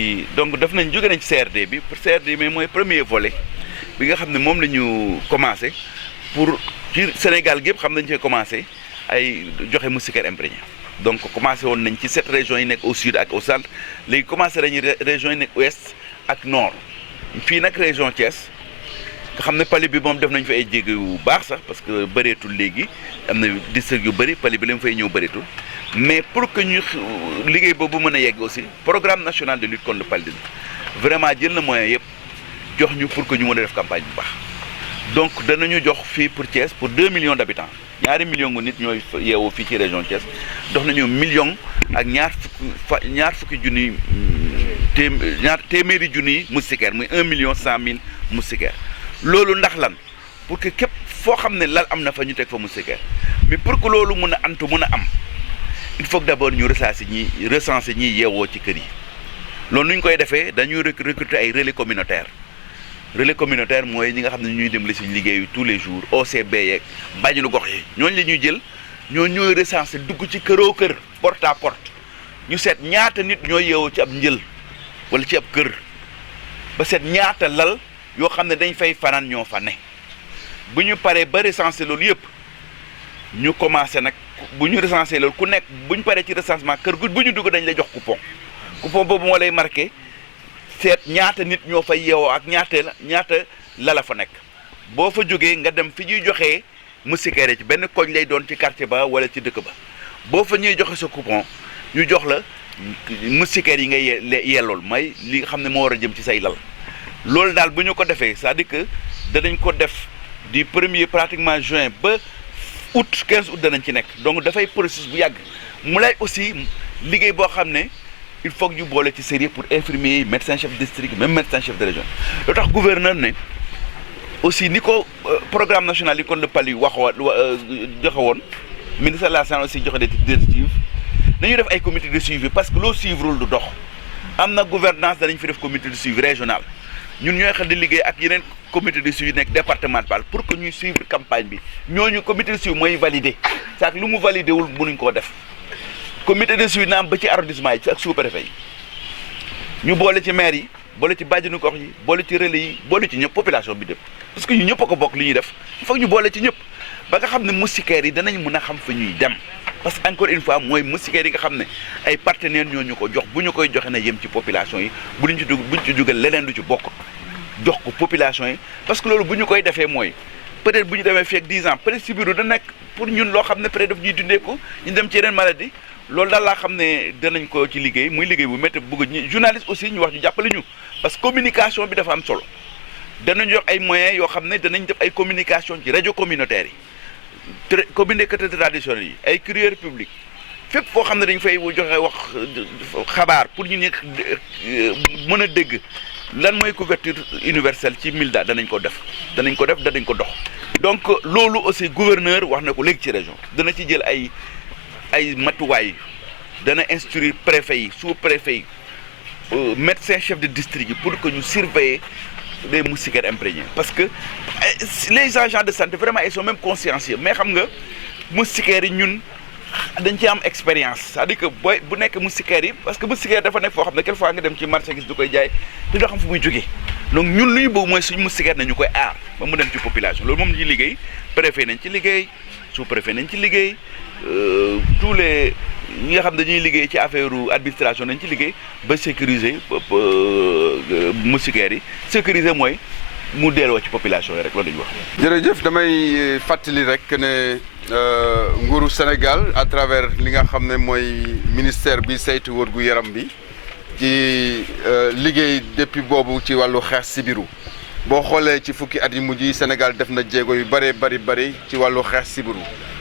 ci donc def nañ jóge nañ ci CRD bi pour CRD mais mooy premier volet bi nga xam ne moom la ñu commencé pour ci Sénégal gépp xam nañ cee commencé ay joxe moustiquaire imprégné donc commencé woon nañ ci 7 régions yi nekk au sud ak au centre léegi commencé nañu régions yi nekk ouest ak nord fii nag région Thiès nga xam ne pali bi moom def nañ fa ay jéego yu baax sax parce que bëreetul léegi am na district yu bëri pali bi la mu fay ñëw bëreetul mais pour que ñu liggéey boobu mën a yegg aussi programme national de lutte contre le paludisme vraiment jël na moyen yëpp jox ñu pour que ñu mën a def campagne bu baax donc danañu jox fii pour Thiès pour 2 millions d'habitants ñaari millions gu nit ñooy yeewoo fii ci région Thiès dox nañu million ak ñaar fukki junniy téeméeri junniy moustiquaires muy 1,1 million moustiquaires loolu ndax lan pour que képp foo xam ne lal am na fa ñu teg fa moustiquaire mais pour que loolu mën a antu mën a am il faut que d'abord ñu recenser ñi yeewoo ci kër yi loolu nu ñu koy defee dañuy recruter ay relais communautaire mooy ñi nga xam ne ñuy dem li suñu liggéeyu tous les jours OCB yeeg bàjjenu gox yi ñooñu la ñuy jël ñooy recenser dugg ci këroo kër porte à porte ñu seet ñaata nit ñooy yeewoo ci ab njël wala ci ab kër ba seet ñaata lal yoo xam ne dañ fay fanaan ñoo fa ne bu ñu paree ba recenser loolu yëpp ñu commencé nag bu ñu recenser loolu ku nekk bu ñu paree ci recensement kër gu bu ñu dugg dañ lay jox coupon boobu moo lay marqué seet ñaata nit ñoo fay yeewoo ak ñaata lala fa nekk boo fa jógee nga dem fi ñuy joxee moustiquaire ci benn koñ lay doon ci quartier ba wala ci dëkk ba boo fa ñuy joxe sa coupon ñu jox la moustiquaire yi ngay yellool may li nga xam ne moo war a jëm ci say lal loolu daal bu ñu ko defee c'est-à-dire que danañ ko def du 1er pratiquement juin ba août 15 août danañ ci nekk donc dafay processus bu yàgg mu lay aussi liggéey boo xam ne il faut que ñu boole ci sérieux pour infirmier yi médecin chef de district même médecin chef de région loo tax gouverneur ne aussi ni ko programme national yi kon le pali joxe woon ministère de la santé aussi joxe des directives nañu def ay comité de suivi parce que loo suivrul du dox am na gouvernance danañ fi def comité de suivi régional ñun ñooy xel di liggéey ak yeneen comité de suivi nekk départemental pour que ñuy suivre campagne bi ñooñu comité de suivi mooy validé c'est lu mu validé wul mënuñ koo def comité de suivi na am ba ci arrondissement yi ak sous-préfet yi ñu boole ci maire yi boole ci bàjjenu gox yi boole ci relais yi boole ci ñëpp population bi dépp parce que ñu ñëpp a ko bokk li ñuy def il faut ñu boole ci ñëpp ba nga xam ne moustiquaires yi danañ mën a xam fa ñuy dem parce que encore une fois mooy moustiquaires yi nga xam ne ay partenaires ñoo ñu ko jox bu ñu koy joxe na yem ci population yi buñ ci dugal leneen du ci bokk jox ko population yi parce que loolu bu ñu koy defee mooy peut-être bu ñu demee fii ak 10 ans peut-être si biiru da nekk pour ñun loo xam ne peut-être daf ñuy dundee ko ñu dem ci yeneen maladie loolu daal laa xam ne danañ ko ci liggéey muy liggéey bu métti bëgg ñi journaliste aussi ñu wax ñu jàppale ñu parce que communication bi dafa am solo danañ jox ay moyens yoo xam ne danañ def ay communication ci rajo communautaire yi communicateurs traditionnels yi ay courrier public fépp foo xam ne dañ fay joxe wax xabaar pour ñu mën a dégg lan mooy couverture universelle ci MILDA danañ ko def danañ ko dox donc loolu aussi gouverneur wax na ko léegi ci région dana ci jël ay matuwaay dana instruire préfet yi sous-préfet yi médecin chef de district yi pour que ñu surveiller les moustiquaires imprégnés parce que les agents de santé vraiment ils sont même consciencieux mais xam nga moustiquaires yi ñun dañ ci am expérience c'est-à-dire que bu nekk moustiquaires yi parce que moustiquaire dafa nekk foo xam ne quelquefois nga dem ci marché gis du koy jaay te doo xam fu muy jógee donc ñun lu ñu bëgg mooy suñu moustiquaire nañu koy aar ba mu dem ci population loolu moom ñu liggéey préfet nañ ci liggéey sous-préfet nañ ci liggéey tous les ñi nga xam dañuy liggéey ci affaire administration nañ ci liggéey ba sécuriser moustiquaires yi sécuriser mooy mu delloo ci population yi rek loolu dañuy wax. jërëjëf damay fàttali rek ne nguuru Sénégal à travers li nga xam ne mooy ministère bi saytu wërgu yaram bi ci liggéey depuis boobu ci wàllu xeex sibiru boo xoolee ci fukki at yi mujj yi Sénégal def na jéego yu bari ci wàllu xeex sibiru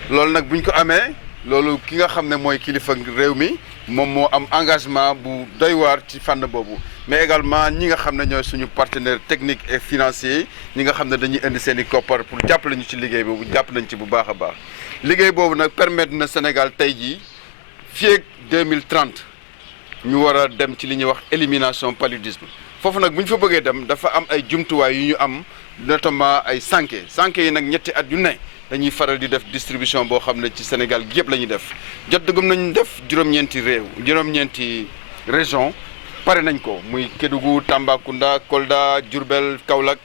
loolu nag bu ñu ko amee loolu ki nga xam ne mooy kilifa réew mi moom moo am engagement bu doy waar ci fànn boobu mais également ñi nga xam ne ñooy suñu partenaire technique et financier ñi nga xam ne dañuy indi seen i koppar pour jàppale ñu ci liggéey boobu jàpp nañ ci bu baax a baax liggéey boobu nag permettre na Sénégal tey jii fii ak 2030 ñu war a dem ci li ñuy wax élimination paludisme foofu nag bu ñu fa bëggee dem dafa am ay jumtuwaay yu ñu am notamment ay sànke yi nag ñetti at yu ne dañuy faral di def distribution boo xam ne ci Sénégal gi yëpp la ñuy def jot dëggum nañu def juróom-ñeenti région pare nañ ko muy Kédougou Tambacounda Kolda Diourbel Kaolack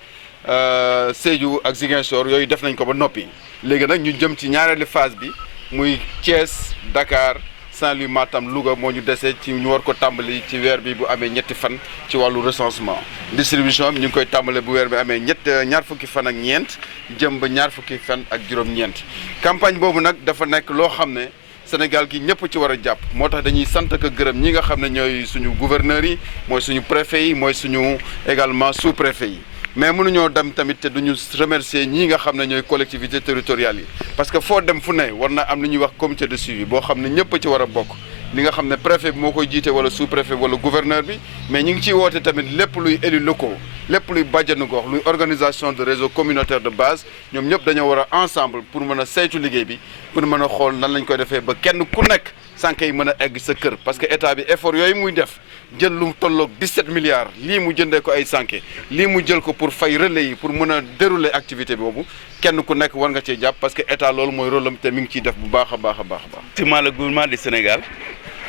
Sédhiou ak Ziguinchor yooyu def nañ ko ba noppi léegi nag ñu jëm ci ñaareelu phase bi muy Thiès Dakar Saint-Louis Matam Louga moo ñu dese ci ñu war ko tàmbali ci weer bi bu amee ñetti fan ci wàllu recensement distribution bi ñu ngi koy tàmbale bu weer bi amee ñaar fukki fan ak ñeent jëm ba ñaar fukki fan ak juróom-ñeent campagne boobu nag dafa nekk loo xam ne Sénégal gi ñëpp ci war a jàpp moo tax dañuy sant ak gërëm ñi nga xam ne ñooy suñu gouverneurs yi mooy suñu préfet yi mooy suñu également sous-préfet yi mais mënuñoo dem tamit te duñu remercier ñii nga xam ne ñooy collectivités territoriales yi parce que foo dem fu ne war na am lu ñuy wax comité de suivi boo xam ne ñëpp ci war a bokk li nga xam ne préfet bi moo koy jiite wala sous-préfet wala gouverneur bi mais ñu ngi ciy woote tamit lépp luy élus locaux lépp luy bàjjenu gox luy organisation de réseau communautaire de base ñoom ñëpp dañoo war a ensemble pour mën a saytu liggéey bi pour mën a xool nan lañ koy defee ba kenn ku nekk sànq yi mën a egg sa kër parce que état bi effort yooyu muy def jël lu tolloog 17 milliards lii mu jëndee ko ay sànke lii mu jël ko pour fay relais yi pour mën a dérouler activité boobu kenn ku nekk war nga cee jàpp parce que état loolu mooy rôle am te mi ngi ciy def bu baax a baax a baax a baax. Effectivement, le gouvernement du Sénégal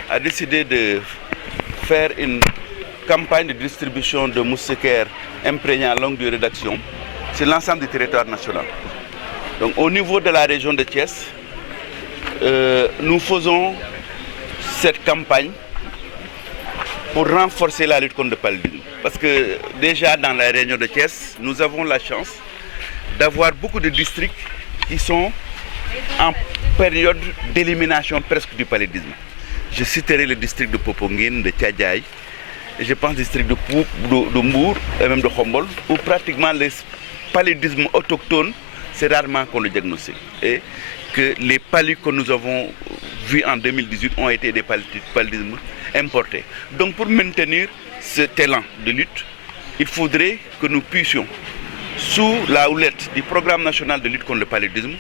a décidé de faire une campagne de distribution de moustiquaires imprégnés à longue durée d'action sur l'ensemble du territoire national. Donc au niveau de la région de Thiès, nous faisons cette campagne pour renforcer la lutte contre le paludisme. Parce que déjà dans la région de Thiès, nous avons la chance d'avoir beaucoup de districts qui sont en période d'élimination presque du paludisme. Je citerai le district de Popenguine, de Thiadiaye, et je pense le district de Mbour et même de Khombol, où pratiquement les paludismes autochtones, c'est rarement qu'on le diagnostique. Et que les palus que nous avons vus en 2018 ont été des paludismes importés. Donc pour maintenir cet élan de lutte, il faudrait que nous puissions, sous la houlette du programme national de lutte contre le paludisme,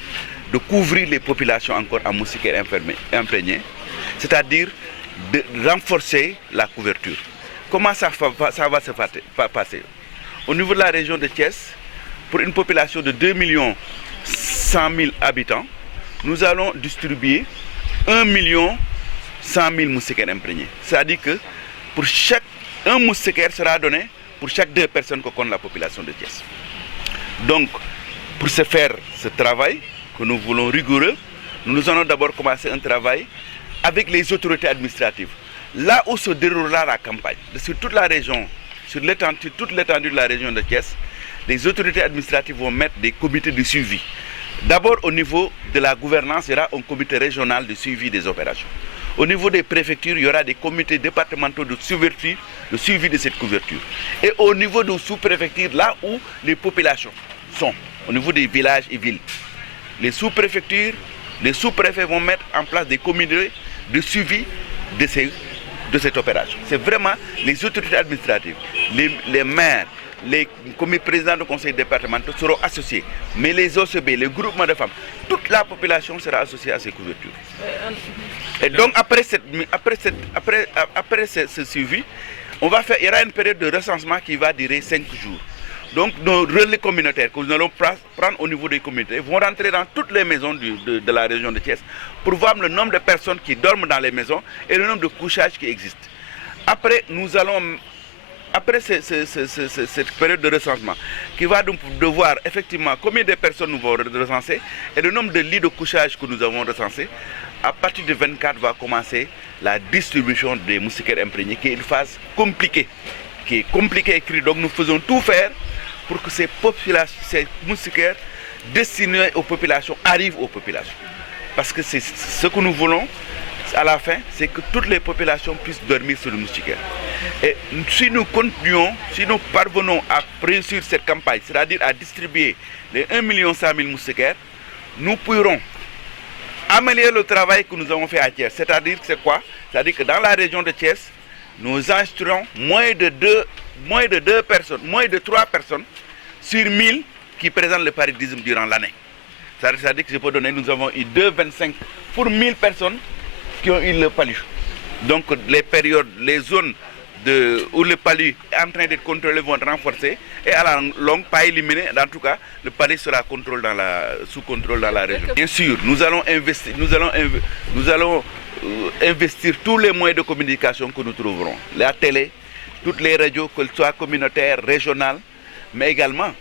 de couvrir les populations encore en moustiquaires imprégnés, c'est-à-dire de renforcer la couverture. Comment ça va se passer? Au niveau de la région de Thiès, pour une population de 2 100 000 habitants, nous allons distribuer 1 100 000 moustiquaires imprégnés. C'est-à-dire que pour un moustiquaire sera donné pour chaque 2 personnes que compte la population de Thiès. Donc, pour se faire ce travail que nous voulons rigoureux, nous allons d'abord commencer un travail avec les autorités administratives. Là où se déroulera la campagne, sur toute la région, sur toute l'étendue de la région de Thiès, les autorités administratives vont mettre des comités de suivi. D'abord, au niveau de la gouvernance, il y aura un comité régional de suivi des opérations. Au niveau des préfectures, il y aura des comités départementaux de suivi de cette couverture. Et au niveau des sous-préfectures, là où les populations sont, au niveau des villages et villes, les sous-préfectures, les sous-préfets vont mettre en place des comités de suivi de cette opération. C'est vraiment les autorités administratives, les maires, les présidents de conseils départementaux seront associés. Mais les OCB, les groupements de femmes, toute la population sera associée à ces couvertures. Et donc après ce suivi, il y aura une période de recensement qui va durer 5 jours. Donc nos relais communautaires que nous allons prendre au niveau des communautés vont rentrer dans toutes les maisons de la région de Thiès pour voir le nombre de personnes qui dorment dans les maisons et le nombre de couchages qui existent. Après, cette période de recensement, qui va donc devoir effectivement combien de personnes nous vont recenser et le nombre de lits de couchage que nous avons recensés, à partir de 24 va commencer la distribution des moustiquaires imprégnés, qui est une phase compliquée, écrite. Donc nous faisons tout faire pour que ces moustiquaires destinés aux populations arrivent aux populations. Parce que c'est ce que nous voulons à la fin, c'est que toutes les populations puissent dormir sur le moustiquaire. Et si nous continuons, si nous parvenons à réussir cette campagne, c'est-à-dire à distribuer les 1 100 000 moustiquaires, nous pourrons améliorer le travail que nous avons fait à Thiès. C'est-à-dire que c'est quoi? C'est-à-dire que dans la région de Thiès, nous enregistrons moins de 3 personnes sur 1000 qui présentent le paludisme durant l'année. C'est-à-dire que je peux donner, nous avons eu 2,25 pour 1000 personnes qui ont eu le palu. Donc les zones où le palu est en train d'être contrôlé vont être renforcées et à la longue, pas éliminées. En tout cas, le palu sera sous contrôle dans la région. Bien sûr, nous allons investir tous les moyens de communication que nous trouverons. La télé, toutes les radios, qu'elles soient communautaires, régionales, mais également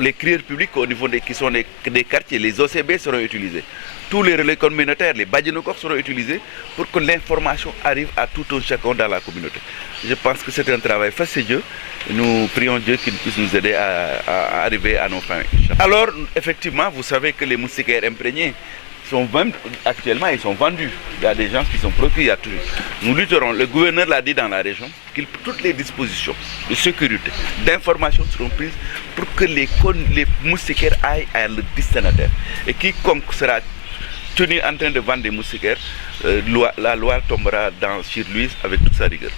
les crieurs publics au niveau qui sont des quartiers, les OCB seront utilisés. Tous les relais communautaires, les Badjinokor seront utilisés pour que l'information arrive à tout un chacun dans la communauté. Je pense que c'est un travail fastidieux. Nous prions Dieu qu'il puisse nous aider à arriver à nos fins. Alors, effectivement, vous savez que les moustiquaires imprégnés sont actuellement, ils sont vendus. Il y a des gens qui sont produits. Nous lutterons. Le gouverneur l'a dit dans la région, toutes les dispositions de sécurité, d'information seront prises pour que les moustiquaires aillent à leur destinataire. Et quiconque sera tenu en train de vendre des moustiquaires, la loi tombera sur lui avec toute sa rigueur.